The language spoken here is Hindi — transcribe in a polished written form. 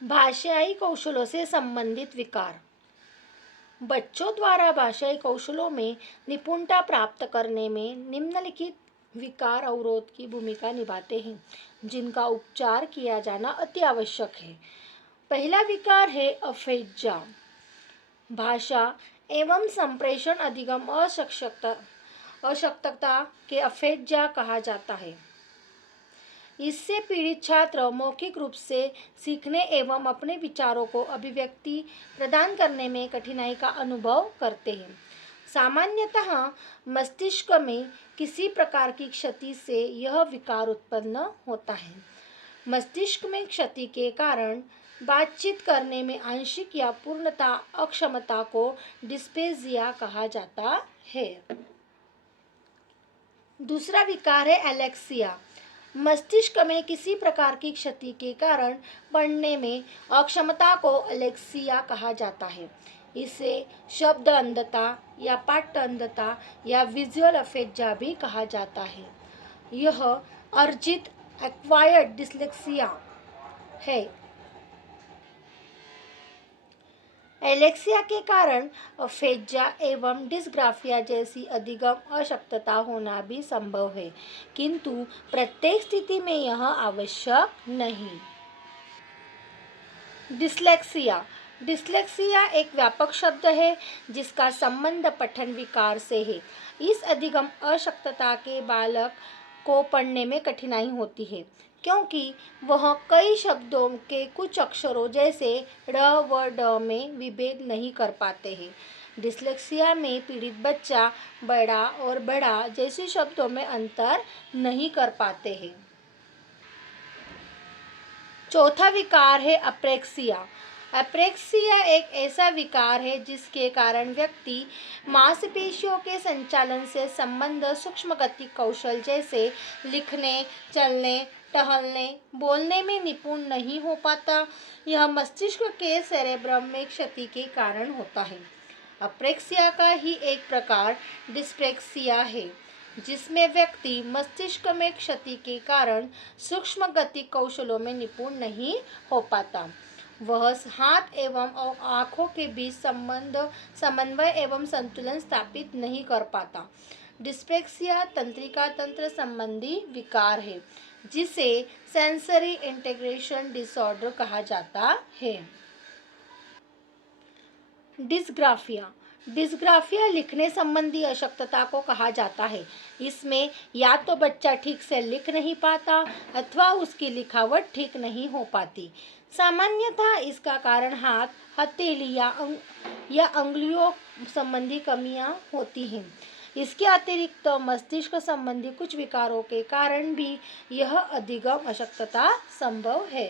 भाषाई कौशलों से संबंधित विकार। बच्चों द्वारा भाषाई कौशलों में निपुणता प्राप्त करने में निम्नलिखित विकार अवरोध की भूमिका निभाते हैं, जिनका उपचार किया जाना अति आवश्यक है। पहला विकार है अफेज्जा। भाषा एवं संप्रेषण अधिगम अशक्तता के अफेज्जा कहा जाता है। इससे पीड़ित छात्र मौखिक रूप से सीखने एवं अपने विचारों को अभिव्यक्ति प्रदान करने में कठिनाई का अनुभव करते हैं। सामान्यतः मस्तिष्क में किसी प्रकार की क्षति से यह विकार उत्पन्न होता है। मस्तिष्क में क्षति के कारण बातचीत करने में आंशिक या पूर्णता अक्षमता को डिस्पेजिया कहा जाता है। दूसरा विकार है एलेक्सिया। मस्तिष्क में किसी प्रकार की क्षति के कारण पढ़ने में अक्षमता को एलेक्सिया कहा जाता है। इसे शब्द अंधता या पाठ्य अंधता या विजुअल अफेज्जा भी कहा जाता है। यह अर्जित एक्वायर्ड डिस्लेक्सिया है। एलेक्सिया के कारण अफेज्जा एवं डिस्ग्राफिया जैसी अधिगम अशक्तता होना भी संभव है, किंतु प्रत्येक स्थिति में यह आवश्यक नहीं। डिस्लेक्सिया। डिस्लेक्सिया एक व्यापक शब्द है जिसका संबंध पठन विकार से है। इस अधिगम अशक्तता के बालक को पढ़ने में कठिनाई होती है, क्योंकि वह कई शब्दों के कुछ अक्षरों जैसे ड़ व ड में विभेद नहीं कर पाते हैं। डिस्लेक्सिया में पीड़ित बच्चा बड़ा और बड़ा जैसे शब्दों में अंतर नहीं कर पाते हैं। चौथा विकार है अप्रेक्सिया। अप्रेक्सिया एक ऐसा विकार है जिसके कारण व्यक्ति मांसपेशियों के संचालन से संबंध सूक्ष्म गति कौशल जैसे लिखने, चलने, टहलने, बोलने में निपुण नहीं हो पाता। यह मस्तिष्क के सेरेब्रम में क्षति के कारण होता है। अप्रेक्सिया का ही एक प्रकार डिस्प्रेक्सिया है, जिसमें व्यक्ति मस्तिष्क में क्षति के कारण सूक्ष्म गति कौशलों में निपुण नहीं हो पाता। वह हाथ एवं आँखों के बीच समन्वय एवं संतुलन स्थापित नहीं कर पाता। डिस्प्रेक्सिया तंत्रिका तंत्र संबंधी विकार है, जिसे सेंसरी इंटीग्रेशन डिसऑर्डर कहा जाता है। डिस्ग्राफिया। डिस्ग्राफिया लिखने संबंधी अशक्तता को कहा जाता है। इसमें या तो बच्चा ठीक से लिख नहीं पाता अथवा उसकी लिखावट ठीक नहीं हो पाती। सामान्यतः इसका कारण हाथ, हथेली या अंगुलियों संबंधी कमियां होती हैं। इसके अतिरिक्त मस्तिष्क संबंधी कुछ विकारों के कारण भी यह अधिगम अशक्तता संभव है।